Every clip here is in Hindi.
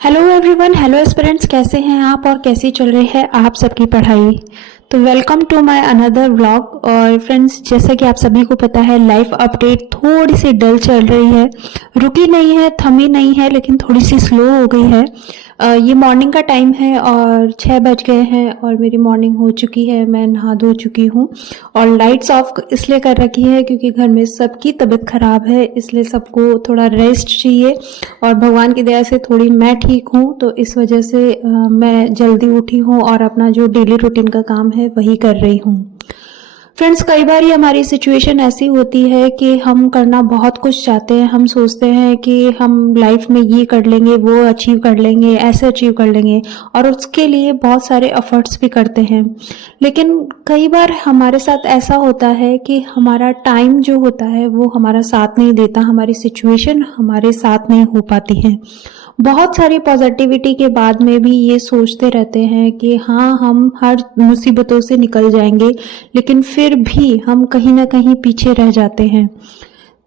हेलो एवरीवन, हेलो एस्पिरेंट्स, कैसे हैं आप और कैसी चल रही है आप सबकी पढ़ाई। तो welcome to my another vlog. और फ्रेंड्स, जैसा कि आप सभी को पता है, लाइफ अपडेट थोड़ी सी डल चल रही है, रुकी नहीं है, थमी नहीं है, लेकिन थोड़ी सी स्लो हो गई है। ये मॉर्निंग का टाइम है और 6 बज गए हैं और मेरी मॉर्निंग हो चुकी है। मैं नहा धो चुकी हूँ और लाइट्स ऑफ इसलिए कर रखी है क्योंकि घर में सबकी तबीयत खराब है, इसलिए सबको थोड़ा रेस्ट चाहिए। और भगवान की दया से थोड़ी मैं ठीक हूँ, तो इस वजह से मैं जल्दी उठी हूँ और अपना जो डेली रूटीन का काम है वही कर रही हूँ। फ्रेंड्स, कई बार ये हमारी सिचुएशन ऐसी होती है कि हम करना बहुत कुछ चाहते हैं। हम सोचते हैं कि हम लाइफ में ये कर लेंगे, वो अचीव कर लेंगे, ऐसे अचीव कर लेंगे, और उसके लिए बहुत सारे एफर्ट्स भी करते हैं। लेकिन कई बार हमारे साथ ऐसा होता है कि हमारा टाइम जो होता है वो हमारा साथ नहीं देता, हमारी सिचुएशन हमारे साथ नहीं हो पाती है। बहुत सारी पॉजिटिविटी के बाद में भी ये सोचते रहते हैं कि हाँ, हम हर मुसीबतों से निकल जाएंगे, लेकिन फिर भी हम कहीं ना कहीं पीछे रह जाते हैं।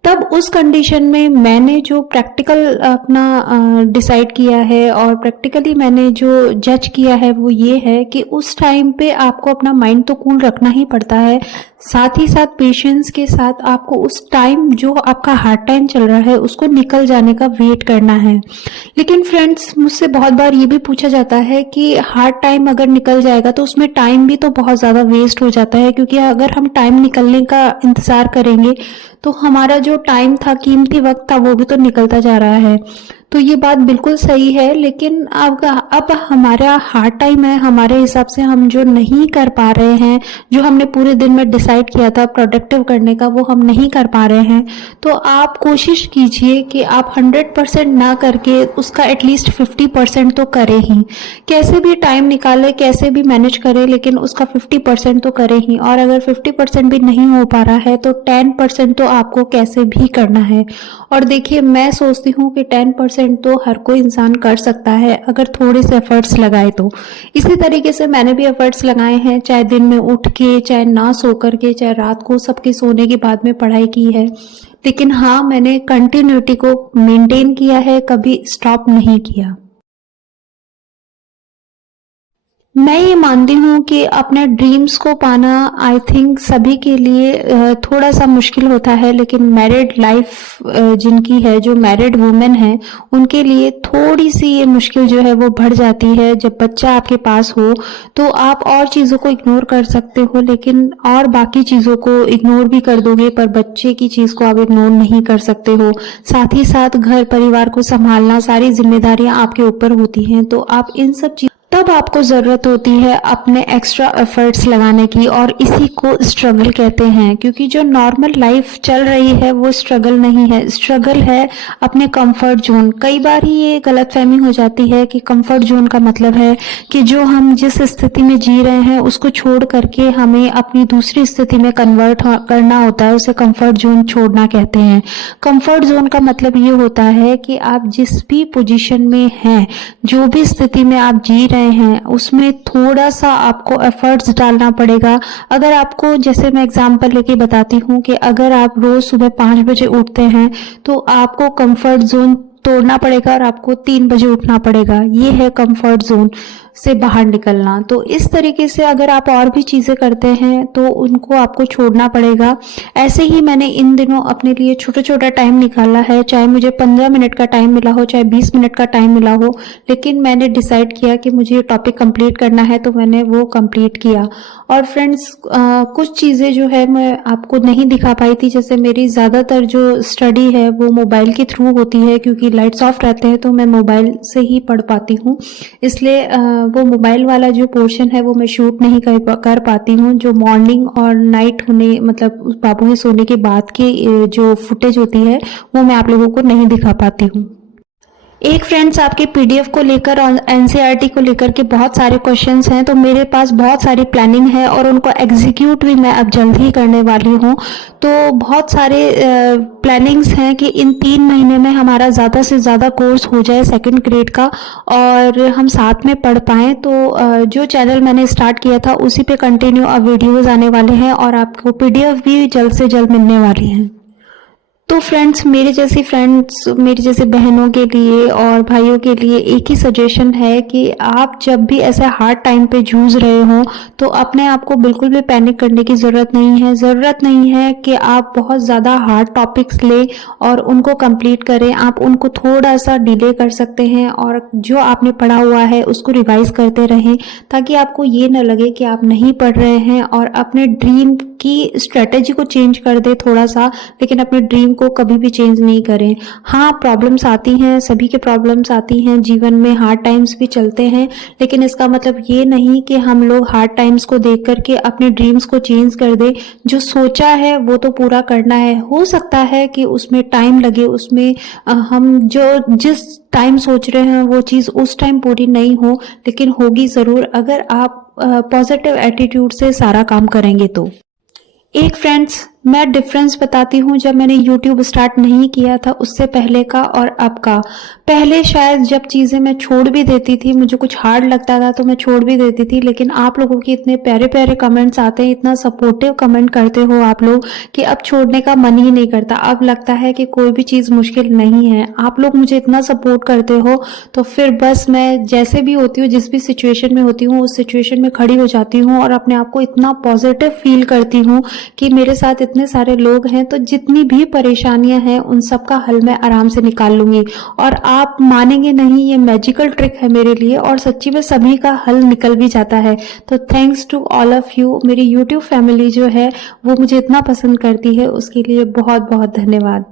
तब उस कंडीशन में मैंने जो प्रैक्टिकल अपना डिसाइड किया है और प्रैक्टिकली मैंने जो जज किया है वो ये है कि उस टाइम पे आपको अपना माइंड तो कूल रखना ही पड़ता है, साथ ही साथ पेशेंस के साथ आपको उस टाइम जो आपका हार्ड टाइम चल रहा है उसको निकल जाने का वेट करना है। लेकिन फ्रेंड्स, मुझसे बहुत बार ये भी पूछा जाता है कि हार्ड टाइम अगर निकल जाएगा तो उसमें टाइम भी तो बहुत ज़्यादा वेस्ट हो जाता है, क्योंकि अगर हम टाइम निकलने का इंतज़ार करेंगे तो हमारा जो टाइम था, कीमती वक्त था, वो भी तो निकलता जा रहा है। तो ये बात बिल्कुल सही है, लेकिन अब हमारा हार्ड टाइम है, हमारे हिसाब से हम जो नहीं कर पा रहे हैं, जो हमने पूरे दिन में डिसाइड किया था प्रोडक्टिव करने का, वो हम नहीं कर पा रहे हैं। तो आप कोशिश कीजिए कि आप 100% ना करके उसका एटलीस्ट 50% तो करें ही। कैसे भी टाइम निकाले, कैसे भी मैनेज करें, लेकिन उसका 50% तो करें ही। और अगर 50% भी नहीं हो पा रहा है तो 10% तो आपको कैसे भी करना है। और देखिए, मैं सोचती हूँ कि 10% तो हर कोई इंसान कर सकता है अगर थोड़े से एफर्ट्स लगाए तो। इसी तरीके से मैंने भी एफर्ट्स लगाए हैं, चाहे दिन में उठ के, चाहे ना सो करके, चाहे रात को सबके सोने के बाद में पढ़ाई की है। लेकिन हाँ, मैंने कंटिन्यूटी को मेंटेन किया है, कभी स्टॉप नहीं किया। मैं ये मानती हूँ कि अपने ड्रीम्स को पाना आई थिंक सभी के लिए थोड़ा सा मुश्किल होता है, लेकिन मैरिड लाइफ जिनकी है, जो मैरिड वुमेन है, उनके लिए थोड़ी सी ये मुश्किल जो है वो बढ़ जाती है। जब बच्चा आपके पास हो तो आप और चीज़ों को इग्नोर कर सकते हो, लेकिन और बाकी चीज़ों को इग्नोर भी कर दोगे, पर बच्चे की चीज़ को आप इग्नोर नहीं कर सकते हो। साथ ही साथ घर परिवार को संभालना, सारी जिम्मेदारियां आपके ऊपर होती हैं, तो आप इन सब तब आपको ज़रूरत होती है अपने एक्स्ट्रा एफर्ट्स लगाने की, और इसी को स्ट्रगल कहते हैं। क्योंकि जो नॉर्मल लाइफ चल रही है वो स्ट्रगल नहीं है, स्ट्रगल है अपने कंफर्ट जोन। कई बार ही ये गलतफहमी हो जाती है कि कंफर्ट जोन का मतलब है कि जो हम जिस स्थिति में जी रहे हैं उसको छोड़ करके हमें अपनी दूसरी स्थिति में कन्वर्ट करना होता है, उसे कंफर्ट जोन छोड़ना कहते हैं। कंफर्ट जोन का मतलब ये होता है कि आप जिस भी पोजीशन में हैं, जो भी स्थिति में आप जी रहे हैं, उसमें थोड़ा सा आपको एफर्ट्स डालना पड़ेगा। अगर आपको, जैसे मैं एग्जांपल लेके बताती हूँ कि अगर आप रोज सुबह 5 बजे उठते हैं तो आपको कंफर्ट जोन तोड़ना पड़ेगा और आपको 3 बजे उठना पड़ेगा। ये है कंफर्ट जोन से बाहर निकलना। तो इस तरीके से अगर आप और भी चीज़ें करते हैं तो उनको आपको छोड़ना पड़ेगा। ऐसे ही मैंने इन दिनों अपने लिए छोटा छोटा टाइम निकाला है, चाहे मुझे 15 मिनट का टाइम मिला हो, चाहे 20 मिनट का टाइम मिला हो, लेकिन मैंने डिसाइड किया कि मुझे ये टॉपिक कंप्लीट करना है, तो मैंने वो कंप्लीट किया। और फ्रेंड्स, कुछ चीज़ें जो है मैं आपको नहीं दिखा पाई थी, जैसे मेरी ज़्यादातर जो स्टडी है वो मोबाइल के थ्रू होती है, क्योंकि लाइट्स ऑफ रहते हैं तो मैं मोबाइल से ही पढ़ पाती हूँ। इसलिए वो मोबाइल वाला जो पोर्शन है वो मैं शूट नहीं कर पाती हूँ। जो मॉर्निंग और नाइट होने, मतलब बाबू के सोने के बाद की जो फुटेज होती है वो मैं आप लोगों को नहीं दिखा पाती हूँ। एक फ्रेंड्स, आपके पीडीएफ को लेकर और एनसीईआरटी को लेकर के बहुत सारे क्वेश्चंस हैं, तो मेरे पास बहुत सारी प्लानिंग है और उनको एग्जीक्यूट भी मैं अब जल्द ही करने वाली हूँ। तो बहुत सारे प्लानिंग्स हैं कि इन 3 महीने में हमारा ज़्यादा से ज़्यादा कोर्स हो जाए 2nd ग्रेड का और हम साथ में पढ़ पाएँ। तो जो चैनल मैंने स्टार्ट किया था उसी पे कंटिन्यू अब वीडियोज़ आने वाले हैं और आपको पीडीएफ भी जल्द से जल्द मिलने वाली हैं। तो फ्रेंड्स, मेरी जैसी बहनों के लिए और भाइयों के लिए एक ही सजेशन है कि आप जब भी ऐसे हार्ड टाइम पे जूझ रहे हो तो अपने आप को बिल्कुल भी पैनिक करने की ज़रूरत नहीं है। ज़रूरत नहीं है कि आप बहुत ज़्यादा हार्ड टॉपिक्स लें और उनको कंप्लीट करें। आप उनको थोड़ा सा डिले कर सकते हैं और जो आपने पढ़ा हुआ है उसको रिवाइज करते रहें, ताकि आपको ये ना लगे कि आप नहीं पढ़ रहे हैं और अपने ड्रीम की स्ट्रेटेजी को चेंज कर दे थोड़ा सा, लेकिन अपने ड्रीम को कभी भी चेंज नहीं करें। हाँ, प्रॉब्लम्स आती हैं, सभी के प्रॉब्लम्स आती हैं, जीवन में हार्ड टाइम्स भी चलते हैं, लेकिन इसका मतलब ये नहीं कि हम लोग हार्ड टाइम्स को देख करके अपने ड्रीम्स को चेंज कर दें। जो सोचा है वो तो पूरा करना है। हो सकता है कि उसमें टाइम लगे, उसमें हम जो जिस टाइम सोच रहे हैं वो चीज़ उस टाइम पूरी नहीं हो, लेकिन होगी ज़रूर अगर आप पॉजिटिव एटीट्यूड से सारा काम करेंगे तो। एक फ्रेंड्स, मैं डिफरेंस बताती हूँ जब मैंने यूट्यूब स्टार्ट नहीं किया था उससे पहले का और अब का। पहले शायद जब चीज़ें मैं छोड़ भी देती थी, मुझे कुछ हार्ड लगता था तो मैं छोड़ भी देती थी, लेकिन आप लोगों के इतने प्यारे प्यारे कमेंट्स आते हैं, इतना सपोर्टिव कमेंट करते हो आप लोग कि अब छोड़ने का मन ही नहीं करता। अब लगता है कि कोई भी चीज़ मुश्किल नहीं है। आप लोग मुझे इतना सपोर्ट करते हो तो फिर बस मैं जैसे भी होती हूँ, जिस भी सिचुएशन में होती हूँ उस सिचुएशन में खड़ी हो जाती हूँ और अपने आप को इतना पॉजिटिव फील करती हूँ कि मेरे साथ इतने सारे लोग हैं, तो जितनी भी परेशानियां हैं उन सब का हल मैं आराम से निकाल लूंगी। और आप मानेंगे नहीं, ये मैजिकल ट्रिक है मेरे लिए और सच्ची में सभी का हल निकल भी जाता है। तो thanks to all of you. मेरी यूट्यूब फैमिली जो है वो मुझे इतना पसंद करती है, उसके लिए बहुत बहुत धन्यवाद।